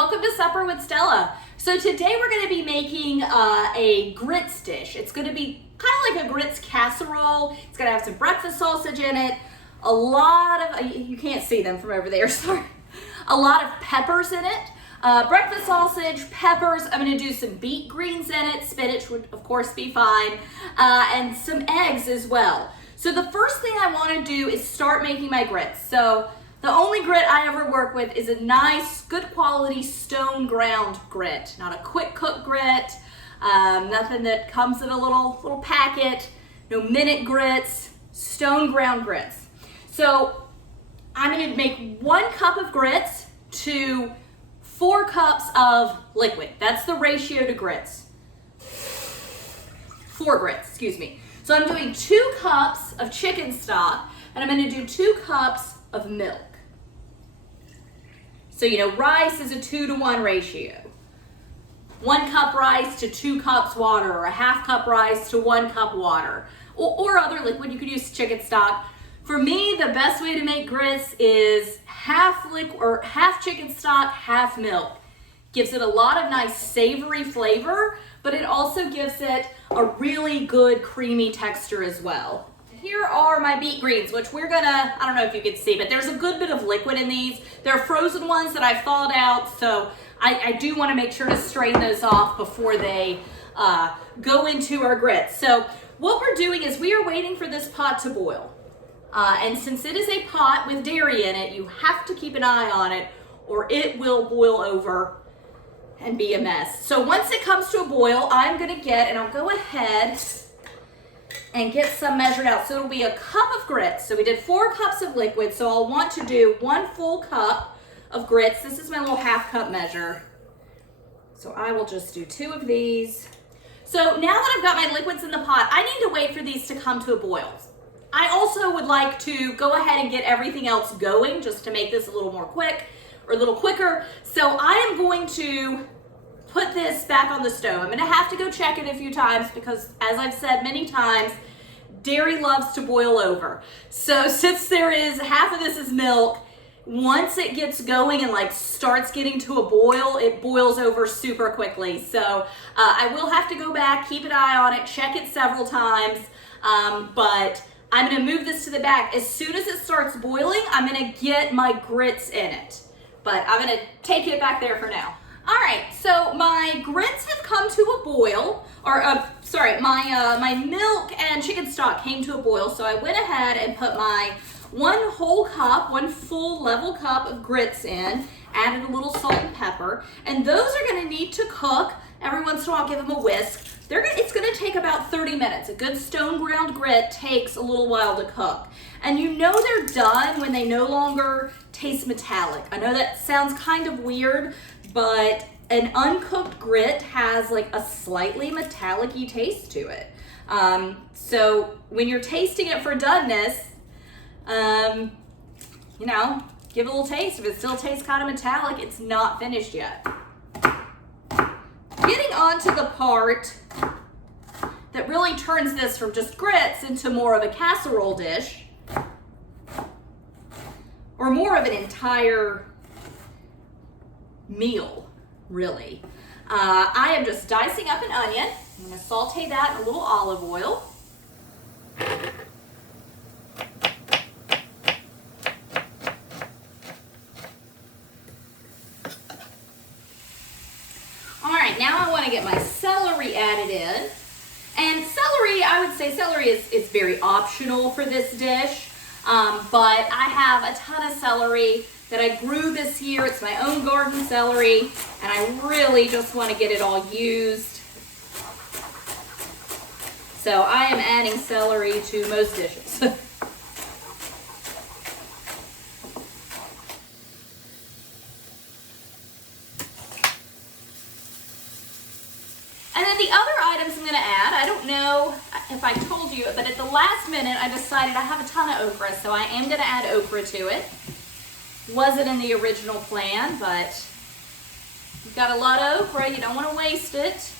welcome to Supper with Stella. So today we're going to be making a grits dish. It's going to be kind of like a grits casserole. It's going to have some breakfast sausage in it, a lot of, you can't see them from over there, sorry, a lot of peppers in it. Breakfast sausage, peppers, I'm going to do some beet greens in it, spinach would of course be fine, and some eggs as well. So the first thing I want to do is start making my grits. So the only grit I ever work with is a nice, good quality stone ground grit, not a quick cook grit, nothing that comes in a little packet, no minute grits, stone ground grits. So I'm going to make 1 cup of grits to 4 cups of liquid. That's the ratio to grits. 4 grits, excuse me. So I'm doing 2 cups of chicken stock, and I'm going to do 2 cups of milk. So, you know, rice is a 2-to-1 ratio. 1 cup rice to 2 cups water, or a ½ cup rice to 1 cup water, or other liquid. You could use chicken stock. For me, the best way to make grits is half chicken stock, half milk. Gives it a lot of nice savory flavor, but it also gives it a really good creamy texture as well. Here are my beet greens, which we're gonna, I don't know if you can see, but there's a good bit of liquid in these. They're frozen ones that I've thawed out, so I do wanna make sure to strain those off before they go into our grits. So what we're doing is we are waiting for this pot to boil. And since it is a pot with dairy in it, you have to keep an eye on it or it will boil over and be a mess. So once it comes to a boil, I'm gonna get, and I'll go ahead and get some measured out. So it'll be a cup of grits. So we did 4 cups of liquid, so I'll want to do 1 full cup of grits. This is my little ½ cup measure. So I will just do 2 of these. So now that I've got my liquids in the pot, I need to wait for these to come to a boil. I also would like to go ahead and get everything else going just to make this a little more quick or a little quicker. So I am going to put this back on the stove. I'm going to have to go check it a few times because, as I've said many times, dairy loves to boil over. So since there is half of this is milk, once it gets going and like starts getting to a boil, it boils over super quickly. So I will have to go back, keep an eye on it, check it several times, but I'm going to move this to the back. As soon as it starts boiling, I'm going to get my grits in it. But I'm going to take it back there for now. All right, so my grits have come to a boil, or my milk and chicken stock came to a boil, so I went ahead and put my 1 whole cup, 1 full level cup of grits in, added a little salt and pepper, and those are going to need to cook. Every once in a while, give them a whisk. It's going to take about 30 minutes. A good stone ground grit takes a little while to cook. And you know they're done when they no longer taste metallic. I know that sounds kind of weird, but an uncooked grit has like a slightly metallic-y taste to it. So when you're tasting it for doneness, you know, give it a little taste. If it still tastes kind of metallic, it's not finished yet. Getting on to the part that really turns this from just grits into more of a casserole dish, or more of an entire meal, really. I am just dicing up an onion. I'm going to saute that in a little olive oil. All right, now I want to get my celery added in. And celery, I would say celery is very optional for this dish, but I have a ton of celery that I grew this year. It's my own garden celery, and I really just want to get it all used. So I am adding celery to most dishes. And then the other items I'm going to add, I don't know if I told you, but at the last minute I decided I have a ton of okra, so I am going to add okra to it. Wasn't in the original plan, but you've got a lot of okra, you don't want to waste it.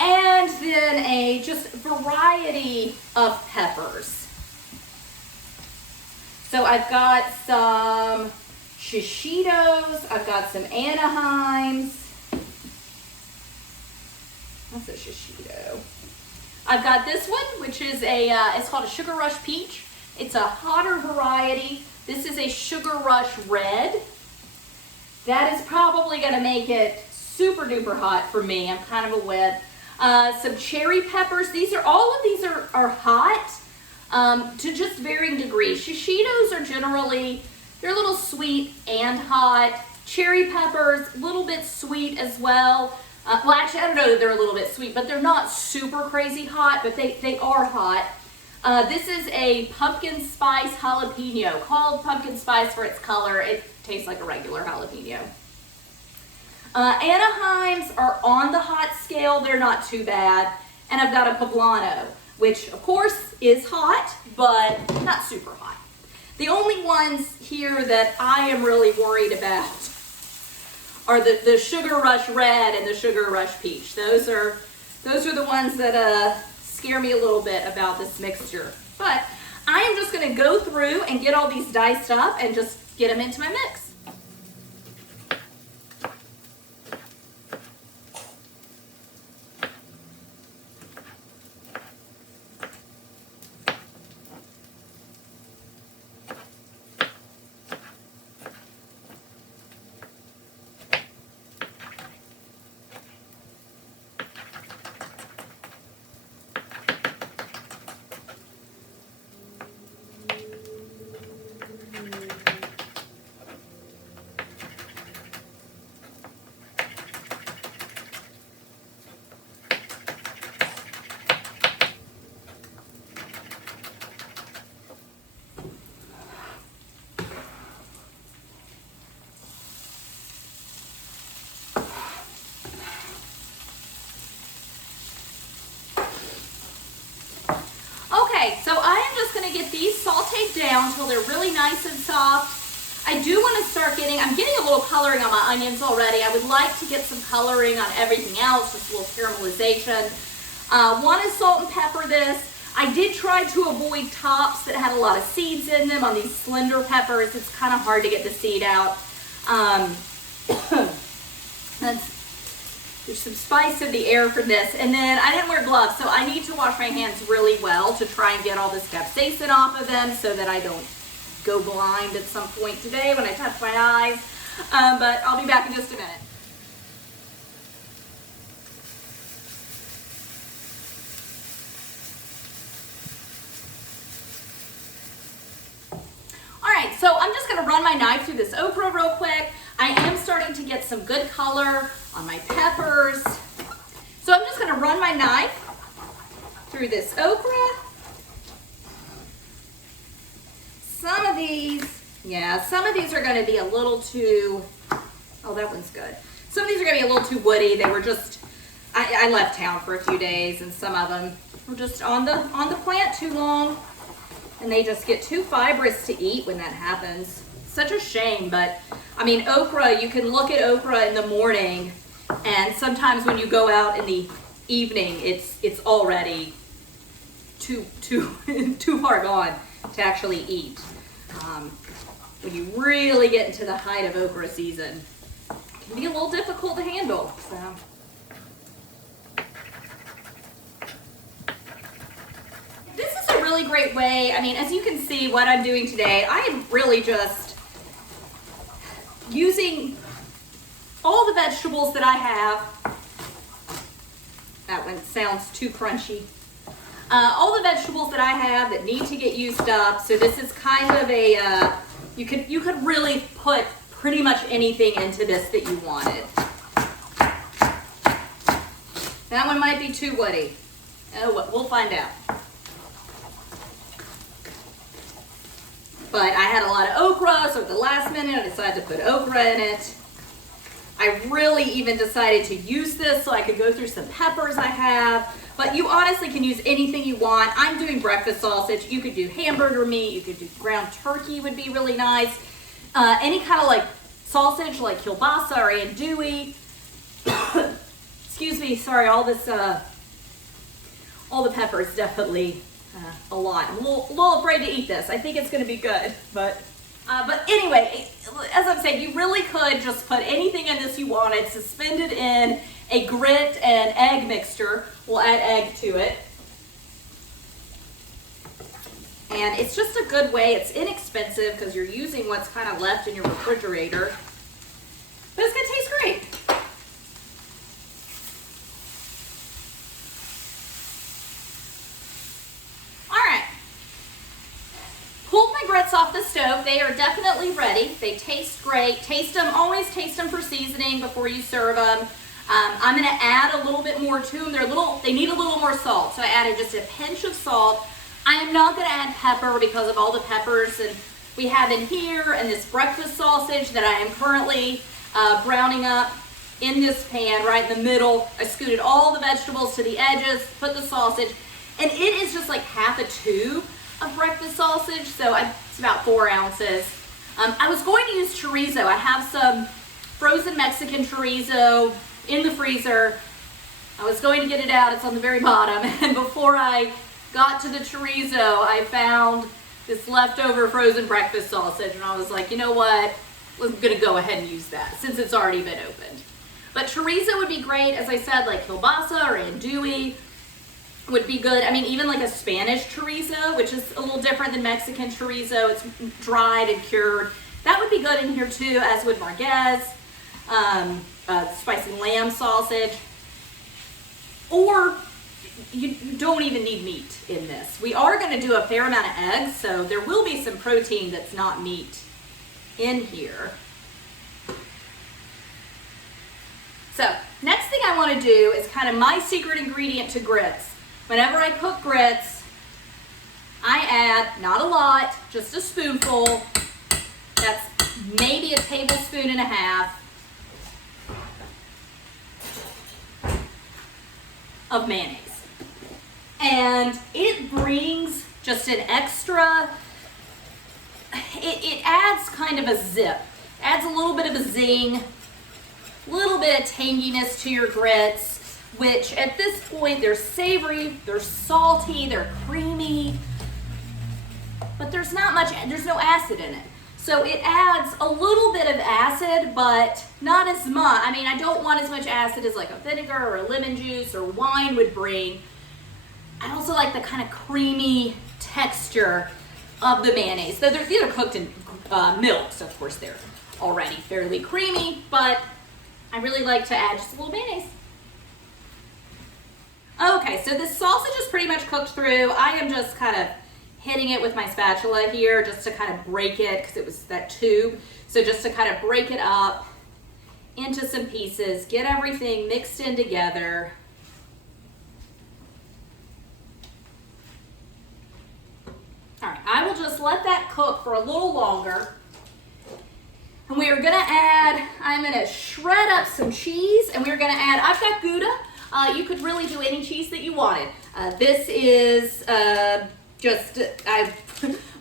And then a just variety of peppers. So I've got some Shishitos. I've got some Anaheims. That's a Shishito. I've got this one, which is it's called a Sugar Rush Peach. It's a hotter variety. This is a Sugar Rush Red. That is probably gonna make it super duper hot for me. I'm kind of a wet. Some cherry peppers. All of these are hot to just varying degrees. Shishitos are generally, they're a little sweet and hot. Cherry peppers, a little bit sweet as well. Well, actually, I don't know that they're a little bit sweet, but they're not super crazy hot, but they are hot. This is a pumpkin spice jalapeno, called pumpkin spice for its color. It tastes like a regular jalapeno. Anaheims are on the hot scale. They're not too bad. And I've got a poblano, which of course is hot, but not super hot. The only ones here that I am really worried about are the Sugar Rush Red and the Sugar Rush Peach. Those are the ones that scare me a little bit about this mixture. But I am just gonna go through and get all these diced up and just get them into my mix. Okay, so I am just gonna get these sauteed down until they're really nice and soft. I do wanna start I'm getting a little coloring on my onions already. I would like to get some coloring on everything else, just a little caramelization. Want to salt and pepper this. I did try to avoid tops that had a lot of seeds in them on these slender peppers. It's kind of hard to get the seed out. There's some spice in the air from this. And then I didn't wear gloves, so I need to wash my hands really well to try and get all this capsaicin off of them so that I don't go blind at some point today when I touch my eyes. But I'll be back in just a minute. All right, so I'm just gonna run my knife through this okra real quick. I am starting to get some good color on my peppers. So I'm just gonna run my knife through this okra. Some of these are gonna be a little too, oh, that one's good. Some of these are gonna be a little too woody. They were just, I left town for a few days and some of them were just on the plant too long and they just get too fibrous to eat when that happens. Such a shame, but I mean, okra, you can look at okra in the morning and sometimes when you go out in the evening, it's already too far gone to actually eat. When you really get into the height of okra season, it can be a little difficult to handle. So. This is a really great way. I mean, as you can see what I'm doing today, I am really just using all the vegetables that I have. That one sounds too crunchy. All the vegetables that I have that need to get used up. So this is kind of a, you could really put pretty much anything into this that you wanted. That one might be too woody. Oh, we'll find out. But I had a lot of okra, so at the last minute I decided to put okra in it. I really even decided to use this so I could go through some peppers I have. But you honestly can use anything you want. I'm doing breakfast sausage. You could do hamburger meat. You could do ground turkey would be really nice. Any kind of like sausage like kielbasa or andouille. Excuse me, sorry, all the peppers definitely a lot. I'm a little afraid to eat this. I think it's gonna be good, but anyway, as I'm saying, said, you really could just put anything in this you wanted, suspend it in a grit and egg mixture. We'll add egg to it. And it's just a good way. It's inexpensive because you're using what's kind of left in your refrigerator. But it's going to taste great. All right. Pulled my grits off the stove. They are definitely ready. They taste great. Taste them. Always taste them for seasoning before you serve them. I'm going to add a little bit more to them. They need a little more salt. So I added just a pinch of salt. I am not going to add pepper because of all the peppers and we have in here and this breakfast sausage that I am currently browning up in this pan right in the middle. I scooted all the vegetables to the edges, put the sausage, and it is just like half a tube of breakfast sausage, so it's about 4 ounces. I was going to use chorizo. I have some frozen Mexican chorizo in the freezer. I was going to get it out. It's on the very bottom, and before I got to the chorizo, I found this leftover frozen breakfast sausage, and I was like, you know what? I'm gonna go ahead and use that since it's already been opened. But chorizo would be great, as I said, like kielbasa or andouille would be good. I mean, even like a Spanish chorizo, which is a little different than Mexican chorizo. It's dried and cured. That would be good in here too, as would merguez, spicy lamb sausage, or you don't even need meat in this. We are going to do a fair amount of eggs, so there will be some protein that's not meat in here. So next thing I want to do is kind of my secret ingredient to grits. Whenever I cook grits, I add not a lot, just a spoonful. That's maybe a tablespoon and a half of mayonnaise. And it brings just an extra, it adds kind of a zip, adds a little bit of a zing, a little bit of tanginess to your grits, which at this point they're savory, they're salty, they're creamy, but there's not much, there's no acid in it. So it adds a little bit of acid, but not as much. I mean, I don't want as much acid as like a vinegar or a lemon juice or wine would bring. I also like the kind of creamy texture of the mayonnaise. So these are cooked in milk, so of course they're already fairly creamy, but I really like to add just a little mayonnaise. Okay, so this sausage is pretty much cooked through. I am just kind of hitting it with my spatula here just to kind of break it because it was that tube. So just to kind of break it up into some pieces, get everything mixed in together. All right, I will just let that cook for a little longer. And we are gonna add, I'm gonna shred up some cheese, and we're gonna add, I've got Gouda. You could really do any cheese that you wanted. This is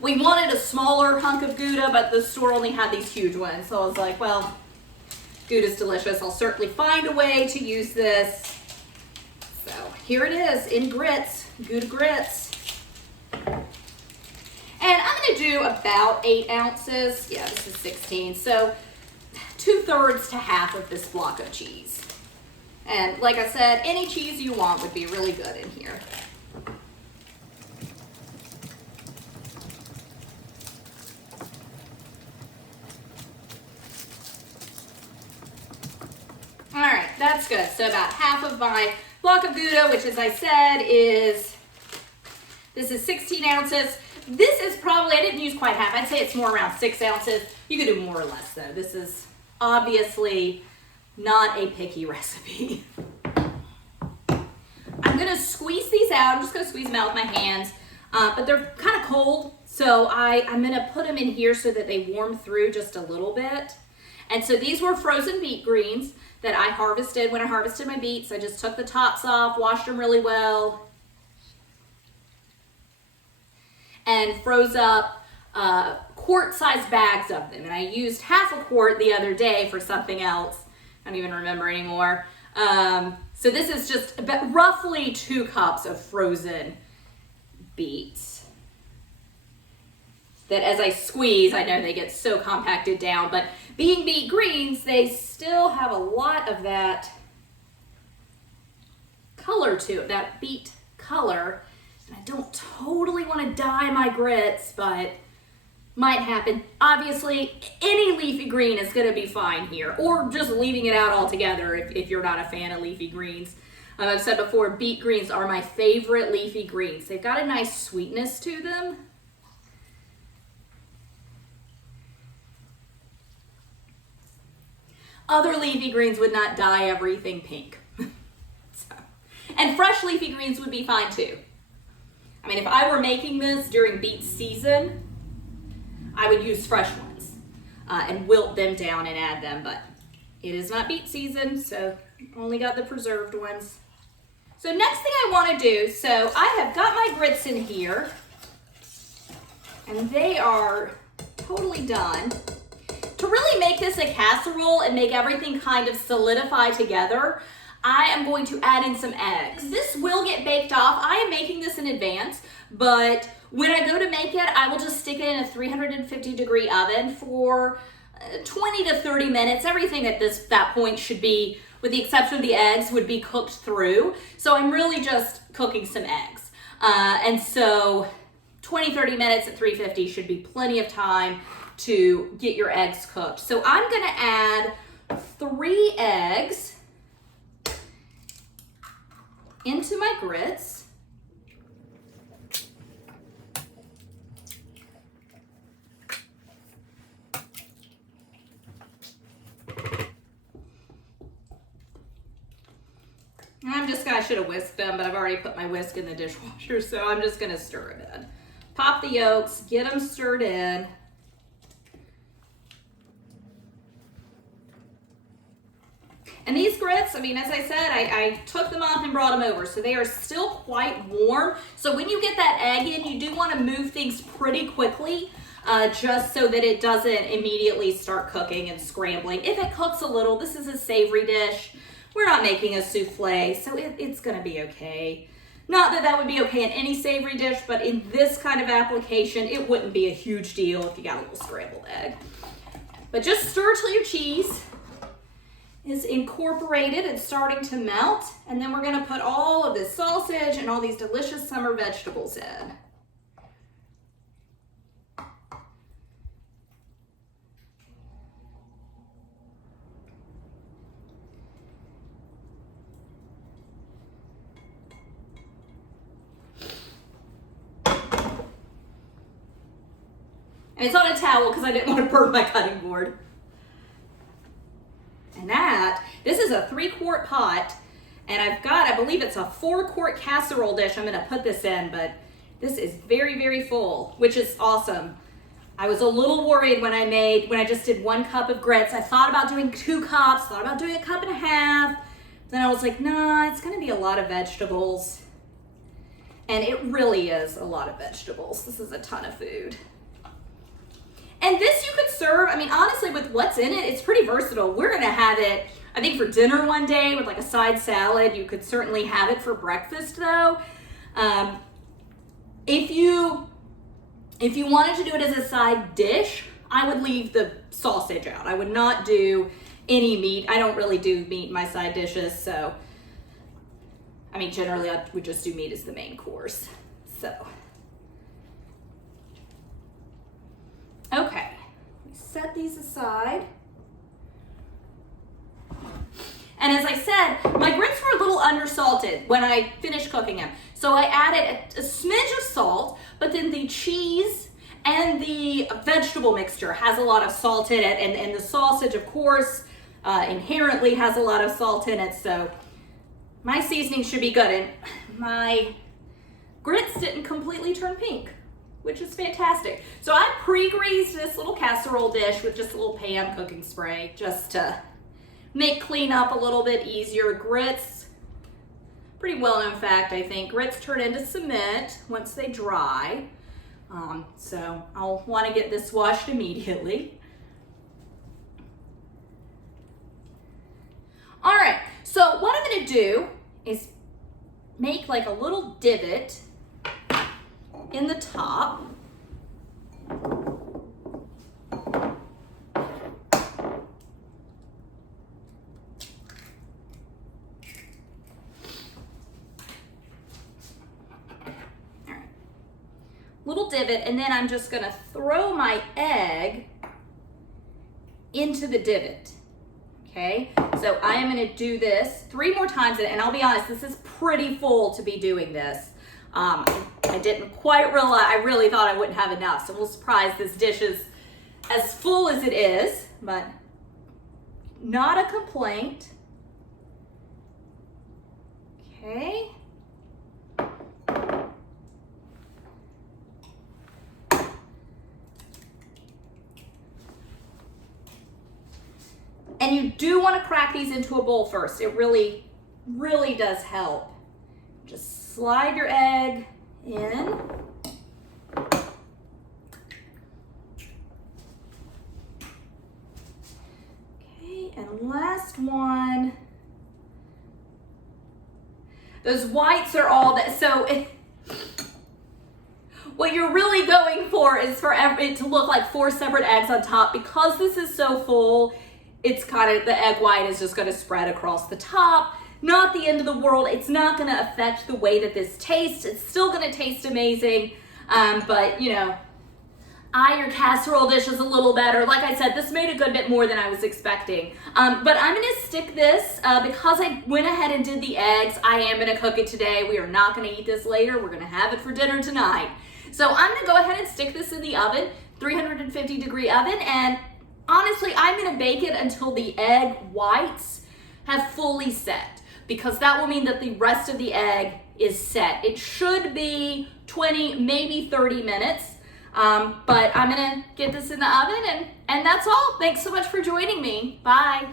we wanted a smaller hunk of Gouda, but the store only had these huge ones. So I was like, well, Gouda's delicious. I'll certainly find a way to use this. So here it is in grits, Gouda grits. And I'm gonna do about 8 ounces. Yeah, this is 16. So 2/3 to half of this block of cheese. And like I said, any cheese you want would be really good in here. All right, that's good. So about half of my block of Gouda, which as I said this is 16 ounces. This is probably, I didn't use quite half. I'd say it's more around 6 ounces. You could do more or less though. This is obviously not a picky recipe. I'm gonna squeeze these out. I'm just gonna squeeze them out with my hands, but they're kind of cold. So I'm gonna put them in here so that they warm through just a little bit. And so these were frozen beet greens that I harvested when I harvested my beets. I just took the tops off, washed them really well, and froze up quart-sized bags of them. And I used half a quart the other day for something else. I don't even remember anymore. So this is just about roughly 2 cups of frozen beets. that as I squeeze, I know they get so compacted down. But being beet greens, they still have a lot of that color to it, that beet color. And I don't totally want to dye my grits, but might happen. Obviously, any leafy green is going to be fine here, or just leaving it out altogether if you're not a fan of leafy greens. I've said before, beet greens are my favorite leafy greens. They've got a nice sweetness to them. Other leafy greens would not dye everything pink. And fresh leafy greens would be fine too. I mean, if I were making this during beet season, I would use fresh ones and wilt them down and add them, but it is not beet season, so only got the preserved ones. So next thing I want to do, so I have got my grits in here, and they are totally done. To really make this a casserole and make everything kind of solidify together, I am going to add in some eggs. This will get baked off. I am making this in advance, but when I go to make it, I will just stick it in a 350-degree oven for 20 to 30 minutes. Everything at that point should be, with the exception of the eggs, would be cooked through. So I'm really just cooking some eggs. And so 20, 30 minutes at 350 should be plenty of time to get your eggs cooked. So I'm gonna add 3 eggs into my grits. I should have whisked them, but I've already put my whisk in the dishwasher, so I'm just gonna stir it in. Pop the yolks, get them stirred in. And these grits, I mean, as I said, I took them off and brought them over, so they are still quite warm. So when you get that egg in, you do want to move things pretty quickly, just so that it doesn't immediately start cooking and scrambling. If it cooks a little, this is a savory dish. We're not making a souffle, so it's gonna be okay. Not that that would be okay in any savory dish, but in this kind of application, it wouldn't be a huge deal if you got a little scrambled egg. But just stir till your cheese is incorporated and starting to melt, and then we're gonna put all of this sausage and all these delicious summer vegetables in. And it's on a towel because I didn't want to burn my cutting board. And this is a 3-quart pot, and I've got, I believe it's a 4-quart casserole dish I'm gonna put this in, but this is very, very full, which is awesome. I was a little worried when I just did 1 cup of grits. I thought about doing 2 cups, thought about doing 1.5 cups. Then I was like, nah, it's gonna be a lot of vegetables. And it really is a lot of vegetables. This is a ton of food. And this you could serve, I mean, honestly, with what's in it, it's pretty versatile. We're gonna have it, I think, for dinner one day with like a side salad. You could certainly have it for breakfast though. If you wanted to do it as a side dish, I would leave the sausage out. I would not do any meat. I don't really do meat in my side dishes, so, I mean, generally I would just do meat as the main course, so. Okay, set these aside. And as I said, my grits were a little undersalted when I finished cooking them. So I added a smidge of salt, but then the cheese and the vegetable mixture has a lot of salt in it, and the sausage, of course, inherently has a lot of salt in it, so my seasoning should be good. And my grits didn't completely turn pink, which is fantastic. So I pre-greased this little casserole dish with just a little pan cooking spray, just to make cleanup a little bit easier. Grits, pretty well-known fact, I think, grits turn into cement once they dry. So I'll want to get this washed immediately. All right, so what I'm gonna do is make like a little divot in the top. little divot, and then I'm just gonna throw my egg into the divot. Okay, so I am gonna do this 3 more times, and I'll be honest, this is pretty full to be doing this. I didn't quite realize, I really thought I wouldn't have enough, so we'll surprise this dish is as full as it is, but not a complaint. Okay. And you do want to crack these into a bowl first. It really, really does help. Just slide your egg in. Okay, and last one. Those whites are all that, so what you're really going for is for it to look like 4 separate eggs on top. Because this is so full, it's kind of, the egg white is just gonna spread across the top. Not the end of the world. It's not gonna affect the way that this tastes. It's still gonna taste amazing, but you know, your casserole dish is a little better. Like I said, this made a good bit more than I was expecting. But I'm gonna stick this, because I went ahead and did the eggs, I am gonna cook it today. We are not gonna eat this later. We're gonna have it for dinner tonight. So I'm gonna go ahead and stick this in the oven, 350-degree oven, and honestly, I'm gonna bake it until the egg whites have fully set, because that will mean that the rest of the egg is set. It should be 20, maybe 30 minutes. But I'm gonna get this in the oven, and that's all. Thanks so much for joining me. Bye.